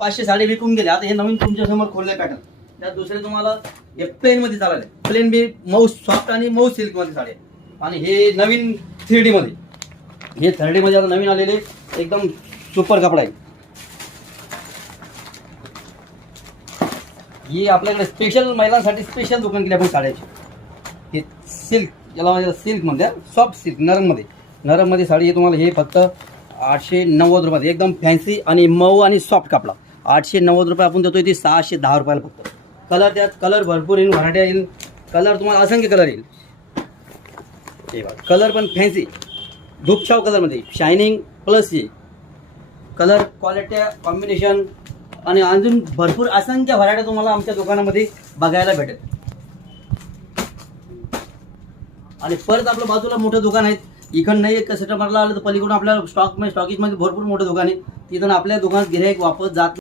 500 साडी विकून गेले. आता हे नवीन तुमच्या समोर खोलले पॅटर्न. त्यात दुसरे तुम्हाला हे प्लेन मध्ये चालले. प्लेन बी मऊ सॉफ्ट आणि मऊ सिल्क मध्ये साडी. आणि हे नवीन 3D मध्ये. हे 3D मध्ये आता नवीन आलेले एकदम सुपर कपडा आहे. ही आपल्याकडे स्पेशल महिलांसाठी स्पेशल दुकान केली आपण साड्याची. हे सिल्क, याला म्हणजे सिल्क मध्ये सॉफ्ट सिल्क नरम मध्ये साडी आहे. तुम्हाला हे फक्त 890 रुपयात एकदम फॅन्सी आणि मऊ आणि सॉफ्ट कपडा. 890 रुपये आपण देतोय ती 610 रुपयाला फक्त. कलर त्यात कलर भरपूर येईल, व्हरायटी येईल. कलर तुम्हाला असंख्य कलर येईल. हे बघा कलर पण फॅन्सी धूपछाव कलरमध्ये शायनिंग प्लस हे कलर क्वालिटी कॉम्बिनेशन आणि अजून भरपूर असंख्य व्हरायटी तुम्हाला आमच्या दुकानामध्ये बघायला भेटेल. आणि परत आपल्या बाजूला मोठं दुकान आहे. इकडं नाही एक कस्टमरला आलं तर पलीकडून आपल्या स्टॉकीजमध्ये भरपूर मोठं दुकान आहे. तिथून आपल्या दुकानात गिऱ्हाईक वापस जात